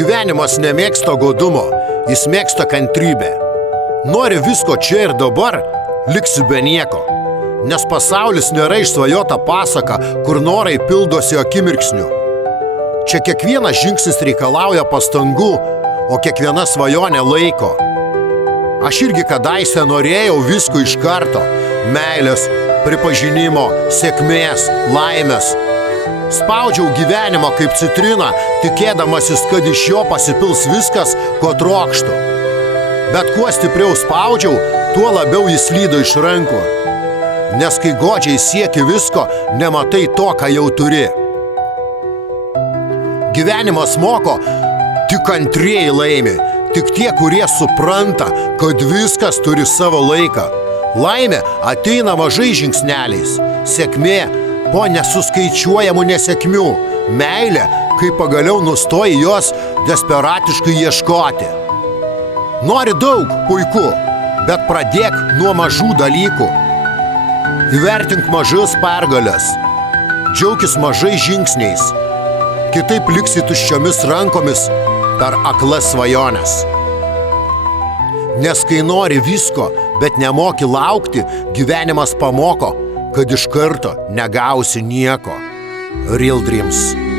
Gyvenimas nemėgsta godumo, jis mėgsta kantrybę. Nori visko čia ir dabar, liksi be nieko. Nes pasaulis nėra išsvajota pasaka, kur norai pildosi akimirksniu. Čia kiekvienas žingsnis reikalauja pastangų, o kiekviena svajonė laiko. Aš irgi kadaise norėjau visko iš karto – meilės, pripažinimo, sėkmės, laimės. Spaudžiau gyvenimą kaip citriną, tikėdamasis, kad iš jo pasipils viskas, ko trokštu. Bet kuo stipriau spaudžiau, tuo labiau jis slydo iš rankų. Nes kai godžiai sieki visko, nematai to, ką jau turi. Gyvenimas moko, tik kantrieji laimi, tik tie, kurie supranta, kad viskas turi savo laiką. Laimė ateina mažai žingsneliais, sėkmė po nesuskaičiuojamų nesėkmių, meilė, kai pagaliau nustoji jos desperatiškai ieškoti. Nori daug, puiku, bet pradėk nuo mažų dalykų. Įvertink mažas pergales, džiaukis mažai žingsniais, kitaip liksi tuščiomis rankomis per aklas svajones. Nes kai nori visko, bet nemoki laukti, gyvenimas pamoko, kad iš karto negausi nieko. Real Dreams.